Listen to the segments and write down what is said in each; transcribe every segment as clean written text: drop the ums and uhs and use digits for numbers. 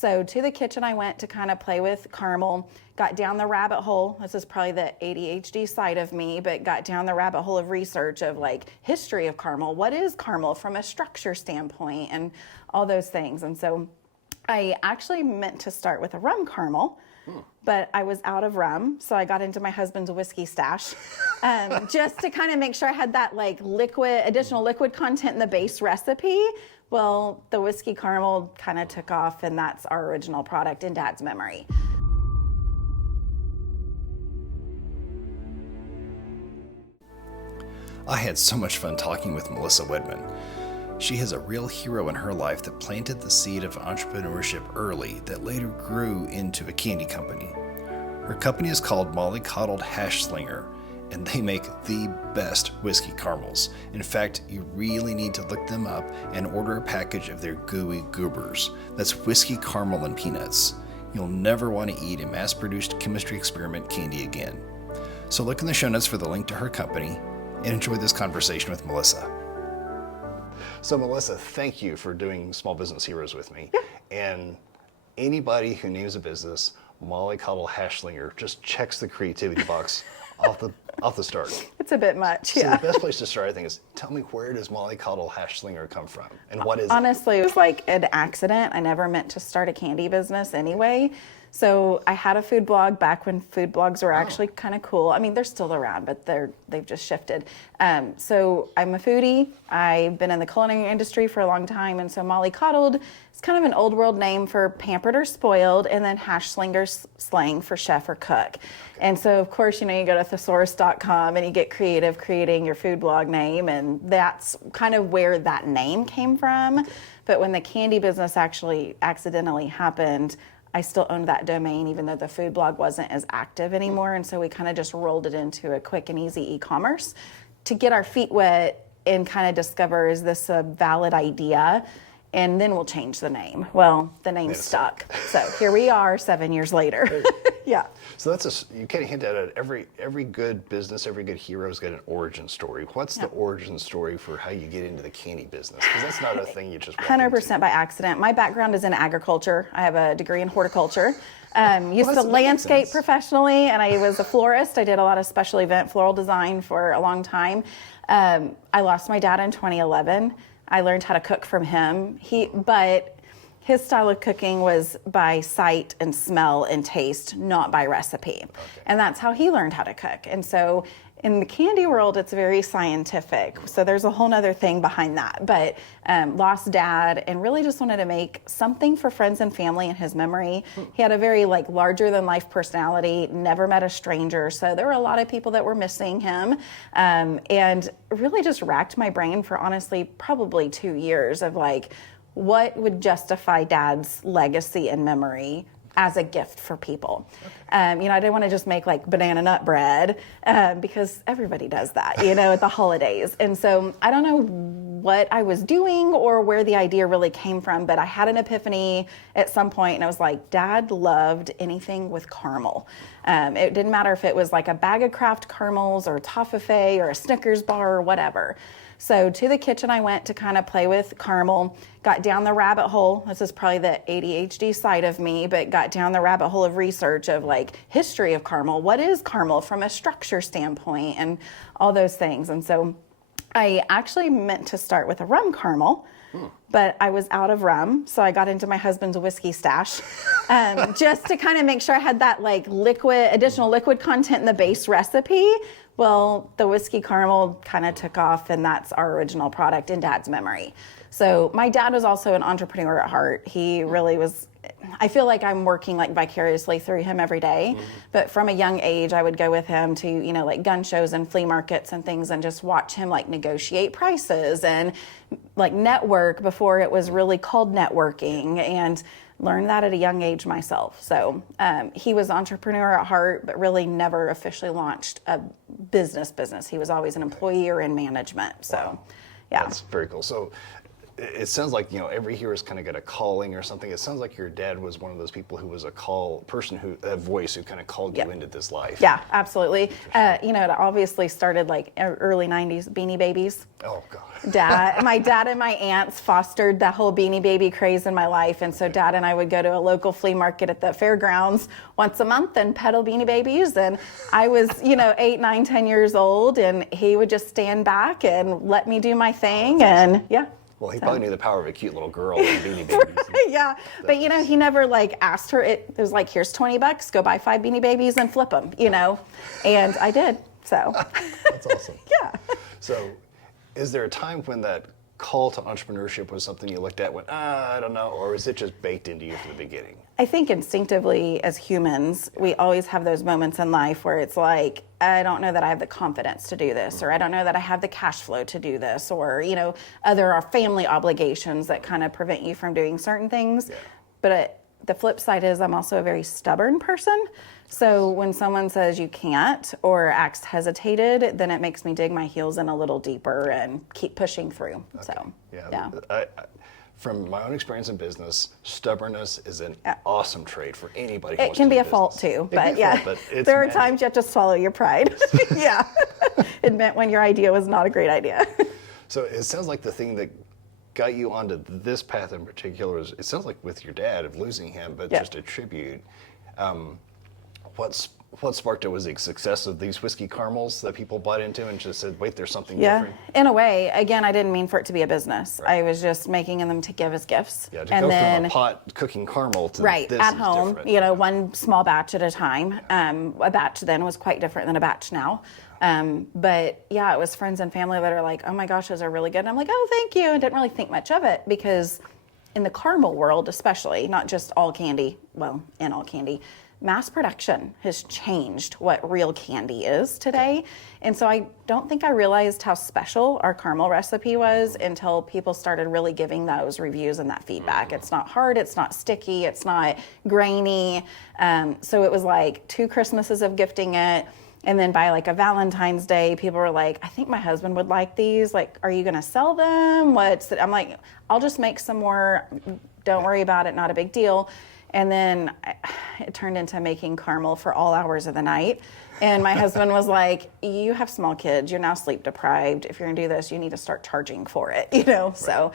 So to the kitchen I went to kind of play with caramel, got down the rabbit hole. This is probably the ADHD side of me, but got down the rabbit hole of research of like history of caramel. What is caramel from a structure standpoint and all those things. And so I actually meant to start with a rum caramel, but I was out of rum, so I got into my husband's whiskey stash, just to kind of make sure I had that like additional liquid content in the base recipe. Well, the whiskey caramel kind of took off, and that's our original product in Dad's memory. I had so much fun talking with Melissa Wedman. She has a real hero in her life that planted the seed of entrepreneurship early that later grew into a candy company. Her company is called Mollycoddled Hashslinger, and they make the best whiskey caramels. In fact, you really need to look them up and order a package of their gooey goobers. That's whiskey caramel and peanuts. You'll never want to eat a mass-produced chemistry experiment candy again. So look in the show notes for the link to her company and enjoy this conversation with Melissa. So Melissa, thank you for doing Small Business Heroes with me. Yeah. And anybody who names a business Mollycoddled Hashslinger just checks the creativity box off the start. It's a bit much, So yeah. the best place to start, I think, is tell me, where does Mollycoddled Hashslinger come from, and what is Honestly, it was like an accident. I never meant to start a candy business anyway. So I had a food blog back when food blogs were actually kind of cool. I mean, they're still around, but they've just shifted. So I'm a foodie. I've been in the culinary industry for a long time, and so Mollycoddled is kind of an old world name for pampered or spoiled, and then Hashslinger slang for chef or cook. And so, of course, you go to thesaurus.com and you get creative creating your food blog name, and that's kind of where that name came from. But when the candy business actually accidentally happened, I still owned that domain, even though the food blog wasn't as active anymore. And so we kind of just rolled it into a quick and easy e-commerce to get our feet wet and kind of discover, is this a valid idea? And then we'll change the name. Well, the name stuck. So here we are 7 years later. Yeah. So you kind of hint at it. Every good business, every good hero's got an origin story. What's the origin story for how you get into the candy business? Because that's not a thing you just walk 100% into. by accident. My background is in agriculture. I have a degree in horticulture. Used to landscape professionally, and I was a florist. I did a lot of special event floral design for a long time. I lost my dad in 2011. I learned how to cook from him. But his style of cooking was by sight and smell and taste, not by recipe. Okay. And that's how he learned how to cook. And so in the candy world, it's very scientific. So there's a whole nother thing behind that. But lost dad and really just wanted to make something for friends and family in his memory. He had a very larger than life personality, never met a stranger. So there were a lot of people that were missing him. And really just racked my brain for honestly probably 2 years of what would justify dad's legacy and memory as a gift for people. I didn't want to just make banana nut bread because everybody does that, at the holidays. And so I don't know what I was doing or where the idea really came from, but I had an epiphany at some point, and I was like, Dad loved anything with caramel. It didn't matter if it was a bag of Kraft caramels or a toffee or a Snickers bar or whatever. So to the kitchen I went to kind of play with caramel, got down the rabbit hole. This is probably the ADHD side of me, but got down the rabbit hole of research of history of caramel. What is caramel from a structure standpoint and all those things. And so I actually meant to start with a rum caramel, but I was out of rum. So I got into my husband's whiskey stash, just to kind of make sure I had that additional liquid content in the base recipe. Well, the whiskey caramel kind of took off, and that's our original product in Dad's memory. So my dad was also an entrepreneur at heart. He really was. I feel like I'm working vicariously through him every day. But from a young age, I would go with him to, gun shows and flea markets and things, and just watch him negotiate prices and network before it was really called networking, and learned that at a young age myself. So he was entrepreneur at heart, but really never officially launched a business. He was always an employee or in management. So, wow. Yeah. That's very cool. So it sounds like, every hero's kind of got a calling or something. It sounds like your dad was one of those people who was a voice who kind of called you into this life. Yeah, absolutely. It obviously started like early 90s, Beanie Babies. Oh, God. My dad and my aunts fostered the whole Beanie Baby craze in my life. And so Dad and I would go to a local flea market at the fairgrounds once a month and peddle Beanie Babies. And I was, 8, 9, 10 years old, and he would just stand back and let me do my thing. And yeah. Well, he probably knew the power of a cute little girl and Beanie Babies. Yeah, but he never asked her. It was like, here's $20, go buy 5 Beanie Babies and flip them, and I did. So that's awesome. Yeah. So, is there a time when that call to entrepreneurship was something you looked at and went, I don't know, or is it just baked into you from the beginning? I think instinctively as humans, we always have those moments in life where it's like, I don't know that I have the confidence to do this, or I don't know that I have the cash flow to do this, or, other are family obligations that kind of prevent you from doing certain things. Yeah. But the flip side is I'm also a very stubborn person. So when someone says you can't or acts hesitated, then it makes me dig my heels in a little deeper and keep pushing through. Okay. So, yeah. From my own experience in business, stubbornness is an awesome trait for anybody who It wants can to be do a fault business. too, but yeah, there are times you have to swallow your pride. Yeah, admit when your idea was not a great idea. So it sounds like the thing that got you onto this path in particular is, it sounds like with your dad, of losing him, but just a tribute. What sparked it? Was the success of these whiskey caramels that people bought into and just said, wait, there's something different? In a way. Again, I didn't mean for it to be a business. Right. I was just making them to give as gifts. Yeah, to go from a pot cooking caramel to this at home, different. One small batch at a time. A batch then was quite different than a batch now. But yeah, it was friends and family that are like, oh my gosh, those are really good. And I'm like, oh, thank you. And didn't really think much of it, because in the caramel world especially, not just all candy, in all candy, mass production has changed what real candy is today. And so I don't think I realized how special our caramel recipe was until people started really giving those reviews and that feedback. It's not hard, it's not sticky, it's not grainy. So it was like 2 Christmases of gifting it. And then by like a Valentine's Day, people were like, I think my husband would like these. Like, are you going to sell them? I'm like, I'll just make some more. Don't worry about it. Not a big deal. And then it turned into making caramel for all hours of the night. And my husband was like, you have small kids, you're now sleep deprived. If you're gonna do this, you need to start charging for it, Right. So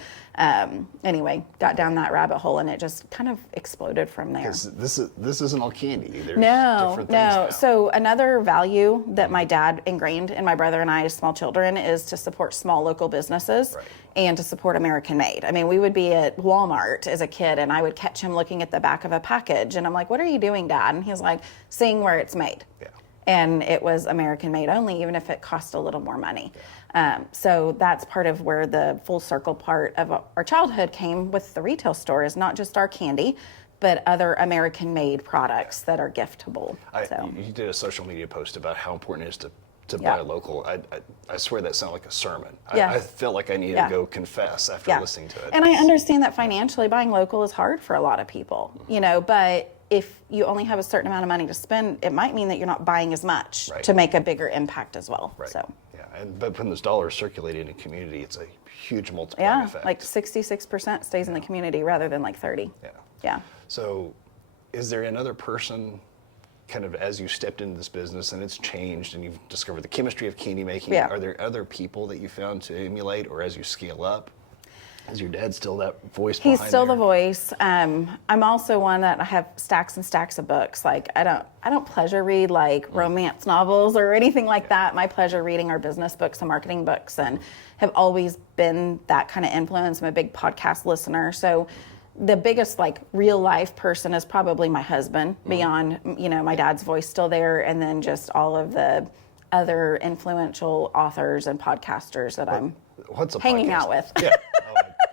anyway, got down that rabbit hole, and it just kind of exploded from there. This isn't all candy. There's no. Now. So another value that my dad ingrained in my brother and I as small children is to support small local businesses. Right. And to support American made. I mean, we would be at Walmart as a kid, and I would catch him looking at the back of a package, and I'm like, what are you doing, Dad? And he was like, seeing where it's made. Yeah. And it was American made only, even if it cost a little more money. Yeah. So that's part of where the full circle part of our childhood came with the retail store, is not just our candy, but other American made products that are giftable. You did a social media post about how important it is to buy local. I swear that sounded like a sermon. I felt like I needed to go confess after listening to it. And I understand that financially buying local is hard for a lot of people, but if you only have a certain amount of money to spend, it might mean that you're not buying as much to make a bigger impact as well. Right. So. Yeah, but when those dollars circulate in a community, it's a huge multiplying effect. Like 66% stays in the community rather than like 30. Yeah. So is there another person, kind of as you stepped into this business and it's changed and you've discovered the chemistry of candy making, are there other people that you found to emulate, or as you scale up? Is your dad still that voice behind He's still there? the voice. I'm also one that I have stacks and stacks of books. Like I don't pleasure read like romance novels or anything like that. My pleasure reading are business books and marketing books, and have always been that kind of influence. I'm a big podcast listener. So the biggest like real life person is probably my husband, beyond, my dad's voice still there, and then just all of the other influential authors and podcasters that I'm hanging out with. Yeah.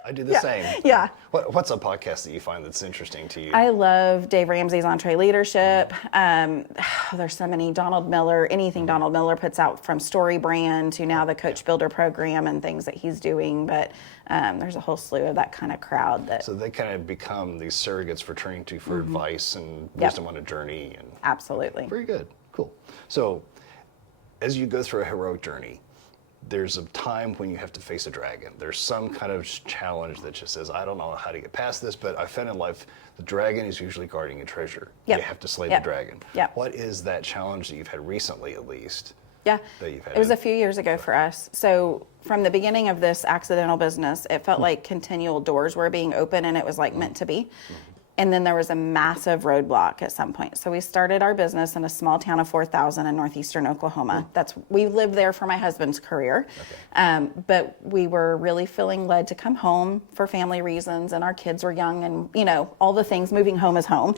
I do the same. Yeah. What's a podcast that you find that's interesting to you? I love Dave Ramsey's Entree Leadership. There's so many. Donald Miller, anything Donald Miller puts out, from Story Brand to now the Coach Builder program and things that he's doing. But there's a whole slew of that kind of crowd. So they kind of become these surrogates for turning to for advice and wisdom on a journey. Absolutely. Very good. Cool. So as you go through a heroic journey, there's a time when you have to face a dragon. There's some kind of challenge that just says, I don't know how to get past this, but I found in life the dragon is usually guarding a treasure. Yep. You have to slay Yep. the dragon. Yep. What is that challenge that you've had recently, at least? Yeah, That you've had it was a few years ago for us. So from the beginning of this accidental business, it felt like continual doors were being open, and it was like meant to be. And then there was a massive roadblock at some point. So we started our business in a small town of 4,000 in northeastern Oklahoma. We lived there for my husband's career. But we were really feeling led to come home for family reasons, and our kids were young, and all the things. Moving home is home.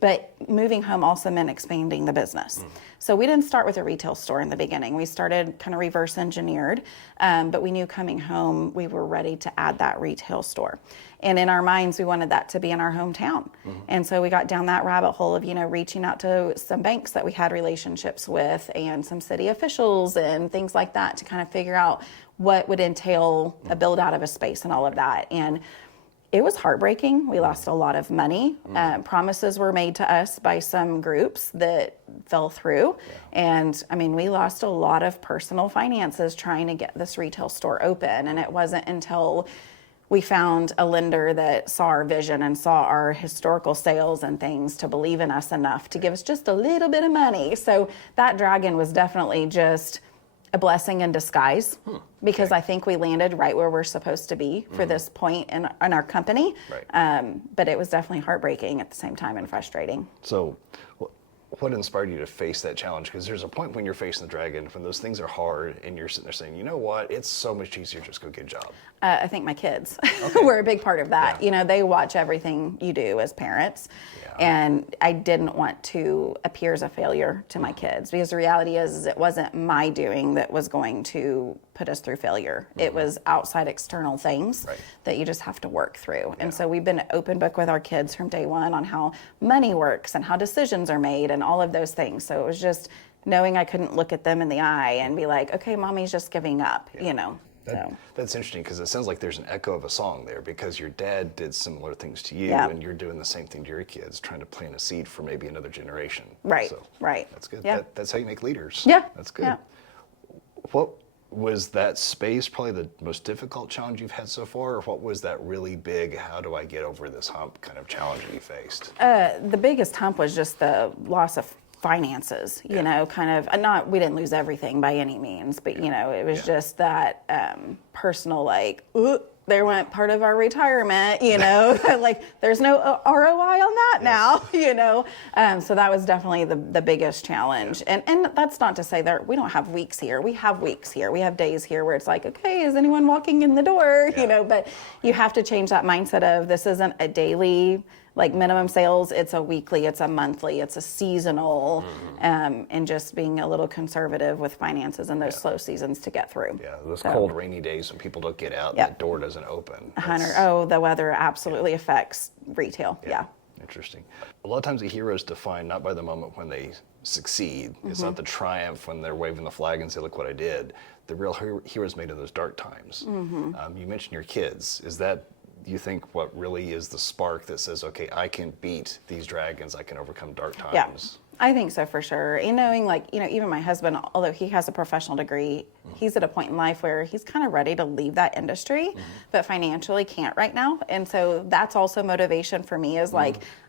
But moving home also meant expanding the business. So we didn't start with a retail store in the beginning. We started kind of reverse engineered, but we knew coming home we were ready to add that retail store. And in our minds, we wanted that to be in our hometown. And so we got down that rabbit hole of, reaching out to some banks that we had relationships with and some city officials and things like that to kind of figure out what would entail a build out of a space and all of that. And it was heartbreaking. We lost a lot of money. Promises were made to us by some groups that fell through. And we lost a lot of personal finances trying to get this retail store open. And it wasn't until we found a lender that saw our vision and saw our historical sales and things to believe in us enough to give us just a little bit of money. So that dragon was definitely just a blessing in disguise, because I think we landed right where we're supposed to be for this point in our company. But it was definitely heartbreaking at the same time and frustrating. So what inspired you to face that challenge? Because there's a point when you're facing the dragon, when those things are hard and you're sitting there saying, you know what, it's so much easier to just go get a job. I think my kids were a big part of that. They watch everything you do as parents. And I didn't want to appear as a failure to my kids, because the reality is it wasn't my doing that was going to put us through failure. It was outside external things that you just have to work through. And so we've been an open book with our kids from day one on how money works and how decisions are made and all of those things. So it was just knowing I couldn't look at them in the eye and be like, okay, mommy's just giving up, That's interesting, because it sounds like there's an echo of a song there, because your dad did similar things to you, and you're doing the same thing to your kids, trying to plant a seed for maybe another generation. Right. That's good. Yeah. That's how you make leaders. Yeah. That's good. Yeah. What was that space probably the most difficult challenge you've had so far, or what was that really big, how do I get over this hump kind of challenge that you faced? The biggest hump was just the loss of finances, we didn't lose everything by any means, but it was just that personal, there went part of our retirement, like there's no ROI on that now, so that was definitely the biggest challenge. And that's not to say that we don't have weeks here. We have weeks here. We have days here where it's like, okay, is anyone walking in the door? But you have to change that mindset of this isn't a daily minimum sales, it's a weekly, it's a monthly, it's a seasonal, and just being a little conservative with finances in those slow seasons to get through. Yeah, those cold, rainy days when people don't get out, that door doesn't open. The weather absolutely affects retail. Yeah. Interesting. A lot of times the heroes defined not by the moment when they succeed. It's not the triumph when they're waving the flag and say, look what I did. The real heroes made in those dark times. You mentioned your kids. Is that, you think, what really is the spark that says, okay, I can beat these dragons, I can overcome dark times? Yeah, I think so for sure. And knowing even my husband, although he has a professional degree, he's at a point in life where he's kind of ready to leave that industry, but financially can't right now. And so that's also motivation for me is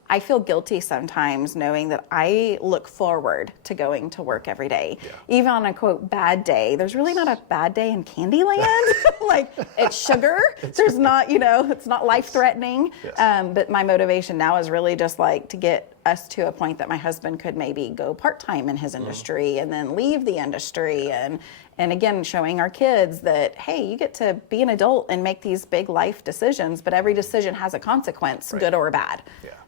I feel guilty sometimes knowing that I look forward to going to work every day. Even on a quote bad day, there's really not a bad day in Candyland. It's sugar. There's not, it's not life threatening. But my motivation now is really just to get us to a point that my husband could maybe go part-time in his industry and then leave the industry. And again, showing our kids that, hey, you get to be an adult and make these big life decisions, but every decision has a consequence, good or bad.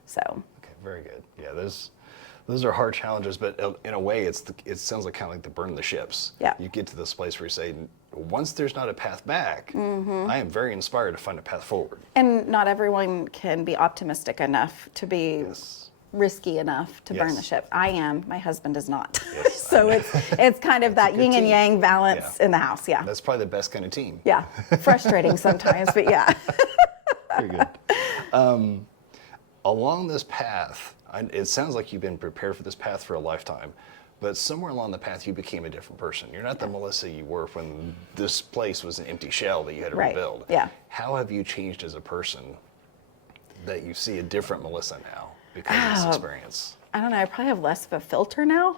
So. Okay, very good. Yeah, those are hard challenges, but in a way, it sounds like kind of like the burn the ships. You get to this place where you say, once there's not a path back, I am very inspired to find a path forward. And not everyone can be optimistic enough to be risky enough to burn the ship. I am. My husband is not. So it's kind of that yin and yang balance in the house. Yeah. That's probably the best kind of team. Yeah. Frustrating sometimes, but yeah. Very good. Along this path, it sounds like you've been prepared for this path for a lifetime. but somewhere along the path you became a different person. You're not the Melissa you were when this place was an empty shell that you had to rebuild. Yeah. How have you changed as a person that you see a different Melissa now because of this experience? I don't know. I probably have less of a filter now.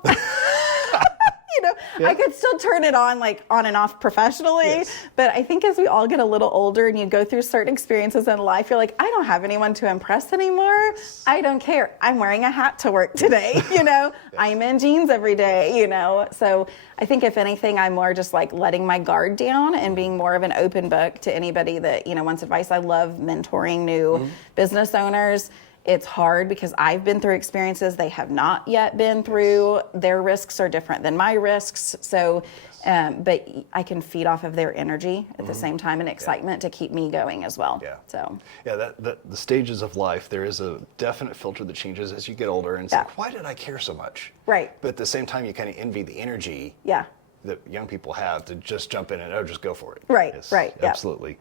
I could still turn it on, like on and off professionally. But I think as we all get a little older and you go through certain experiences in life, you're like, I don't have anyone to impress anymore. I don't care. I'm wearing a hat to work today. I'm in jeans every day, So I think if anything, I'm more just like letting my guard down and being more of an open book to anybody that, wants advice. I love mentoring new business owners. It's hard because I've been through experiences they have not yet been through. Their risks are different than my risks. So, but I can feed off of their energy at the same time and excitement to keep me going as well. Yeah. So. Yeah, the stages of life, there is a definite filter that changes as you get older. And it's like, why did I care so much? Right. But at the same time, you kind of envy the energy that young people have to just jump in and, just go for it. Right, Yes, right. Absolutely.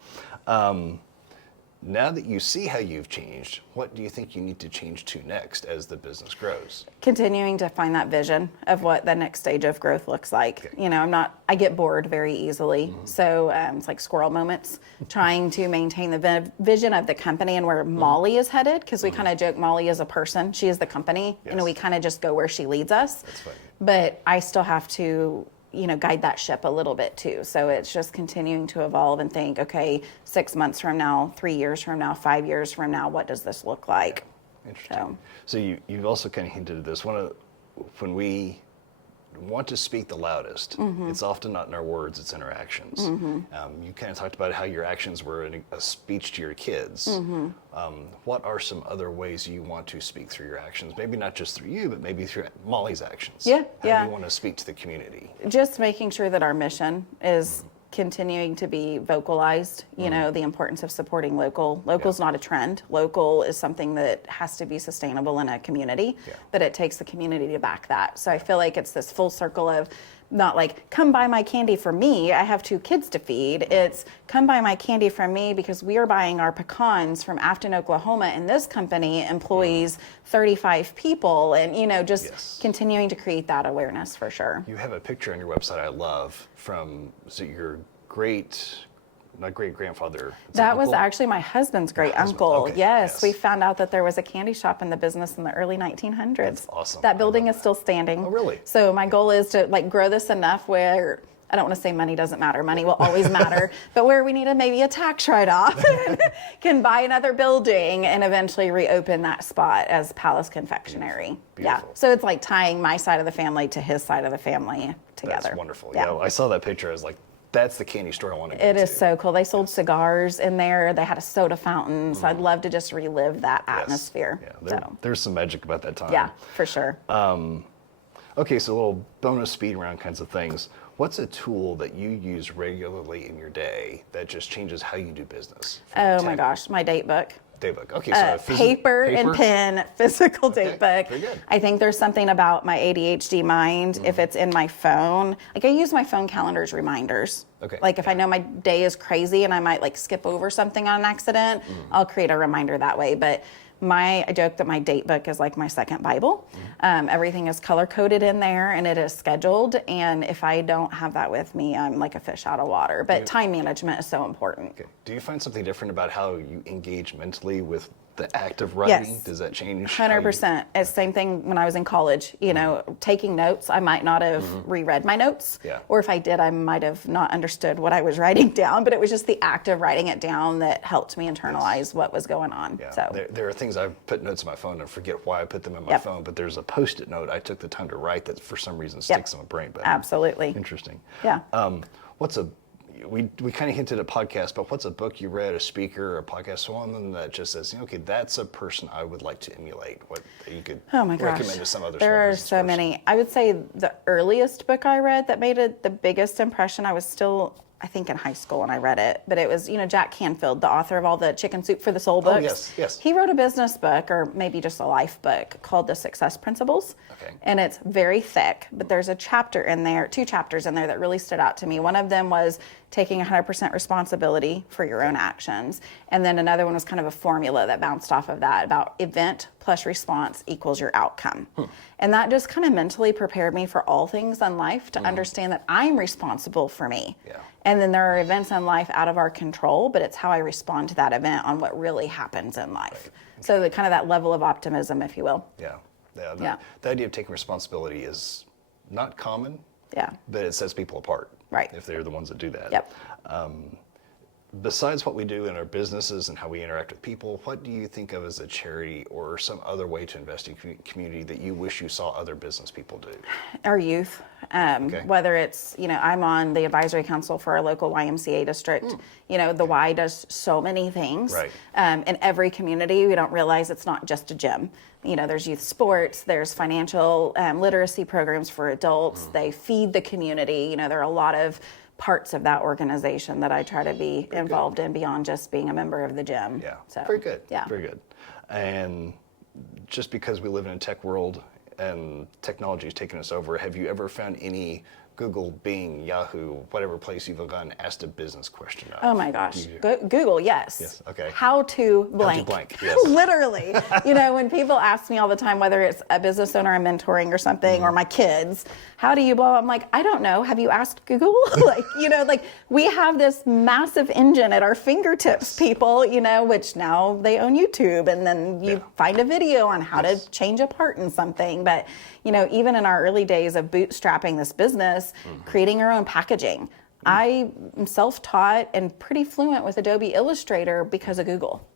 Now that you see how you've changed, what do you think you need to change to next as the business grows? Continuing to find that vision of what the next stage of growth looks like. Okay. I get bored very easily. So it's like squirrel moments, trying to maintain the vision of the company and where Molly is headed. Because we kind of joke Molly is a person. She is the company. Yes. We kind of just go where she leads us. That's funny. But I still have to guide that ship a little bit too. So it's just continuing to evolve and think, okay, 6 months from now, 3 years from now, 5 years from now, what does this look like? Interesting. So you've also kind of hinted at this. When we want to speak the loudest, it's often not in our words, it's in our actions. You kind of talked about how your actions were a speech to your kids. What are some other ways you want to speak through your actions? Maybe not just through you, but maybe through Molly's actions. How do you want to speak to the community? Just making sure that our mission is continuing to be vocalized, the importance of supporting local. Local's not a trend. Local is something that has to be sustainable in a community, but it takes the community to back that. So I feel like it's this full circle of not like, come buy my candy for me, I have 2 kids to feed. It's come buy my candy from me because we are buying our pecans from Afton, Oklahoma, and this company employs 35 people, and just continuing to create that awareness for sure. You have a picture on your website I love from your not great grandfather. That was actually my husband's great uncle. Okay. Yes, we found out that there was a candy shop in the business in the early 1900s. That's awesome. That building is still standing. Oh, really? So my goal is to grow this enough where, I don't want to say money doesn't matter. Money will always matter. But where we need maybe a tax write-off, can buy another building and eventually reopen that spot as Palace Confectionery. Beautiful. Yeah. So it's like tying my side of the family to his side of the family together. That's wonderful. Yeah. I saw that picture. I was like, that's the candy store I want to go to. It is so cool. They sold cigars in there. They had a soda fountain. So I'd love to just relive that atmosphere. Yeah, there's some magic about that time. Yeah, for sure. Okay, so a little bonus speed round kinds of things. What's a tool that you use regularly in your day that just changes how you do business? Oh my gosh, my date book. Daybook. Okay, so paper and pen, physical date book. Very good. I think there's something about my ADHD mind. If it's in my phone, I use my phone calendar as reminders. Okay. Like if I know my day is crazy and I might skip over something on an accident, I'll create a reminder that way. But I joke that my date book is like my second Bible. Everything is color coded in there and it is scheduled. And if I don't have that with me, I'm like a fish out of water. But time management is so important. Okay. Do you find something different about how you engage mentally with the act of writing? Yes. Does that change? 100%. It's the same thing when I was in college. Taking notes, I might not have reread my notes. Yeah. Or if I did, I might have not understood what I was writing down. But it was just the act of writing it down that helped me internalize what was going on. Yeah. So There are things I've put notes in my phone and forget why I put them in my phone, but there's a Post-it note I took the time to write that for some reason sticks in my brain. But absolutely. Interesting. Yeah. We kind of hinted at podcasts, but what's a book you read, a speaker, or a podcast, one that just says, okay, that's a person I would like to emulate? What you could recommend to some other There are so many. I would say the earliest book I read that made the biggest impression, I was still, I think, in high school when I read it, but it was, Jack Canfield, the author of all the Chicken Soup for the Soul books. Oh, yes. He wrote a business book, or maybe just a life book, called The Success Principles. Okay. And it's very thick, but there's a chapter in there, 2 chapters in there that really stood out to me. One of them was taking 100% responsibility for your own actions. And then another one was kind of a formula that bounced off of that about event plus response equals your outcome. And that just kind of mentally prepared me for all things in life to understand that I'm responsible for me. Yeah. And then there are events in life out of our control, but it's how I respond to that event on what really happens in life. Right. So the kind of that level of optimism, if you will. Yeah. The idea of taking responsibility is not common. Yeah. But it sets people apart. Right. If they're the ones that do that. Yep. Besides what we do in our businesses and how we interact with people, what do you think of as a charity or some other way to invest in community that you wish you saw other business people do? Our youth, whether it's, I'm on the advisory council for our local YMCA district. The Y does so many things. Right. In every community, we don't realize it's not just a gym. There's youth sports, there's financial literacy programs for adults. They feed the community. There are a lot of parts of that organization that I try to be involved in beyond just being a member of the gym. Yeah, so, very good. Yeah. Very good. And just because we live in a tech world and technology has taken us over, have you ever found any Google, Bing, Yahoo, whatever place you've gone, asked a business question of? Oh my gosh. Google, yes. Yes, okay. How to blank. How to blank, yes. Literally. When people ask me all the time, whether it's a business owner I'm mentoring or something, or my kids, how do you blow up? I'm like, I don't know. Have you asked Google? We have this massive engine at our fingertips, people, which now they own YouTube, and then you find a video on how to change a part in something. But, even in our early days of bootstrapping this business, creating our own packaging, I am self-taught and pretty fluent with Adobe Illustrator because of Google.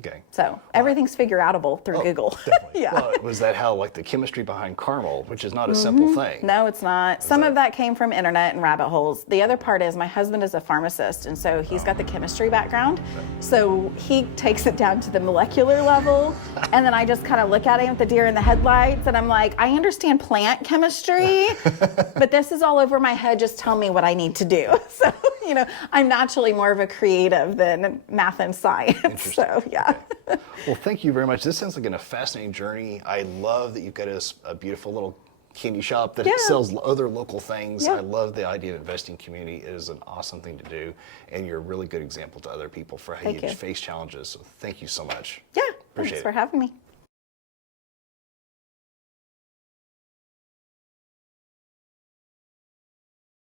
Okay. So everything's figure-outable through Google. Definitely. Yeah. Well, was that how, the chemistry behind caramel, which is not a simple thing? No, it's not. Some of that came from internet and rabbit holes. The other part is my husband is a pharmacist, and so he's got the chemistry background. So he takes it down to the molecular level, and then I just kind of look at him with the deer in the headlights, and I'm like, I understand plant chemistry, but this is all over my head. Just tell me what I need to do. So, I'm naturally more of a creative than math and science. So, yeah. Okay. Well, thank you very much. This sounds like a fascinating journey. I love that you've got a beautiful little candy shop that sells other local things. I love the idea of investing in community. It is an awesome thing to do, and you're a really good example to other people for how you face challenges. So thank you so much. Yeah, thanks for having me.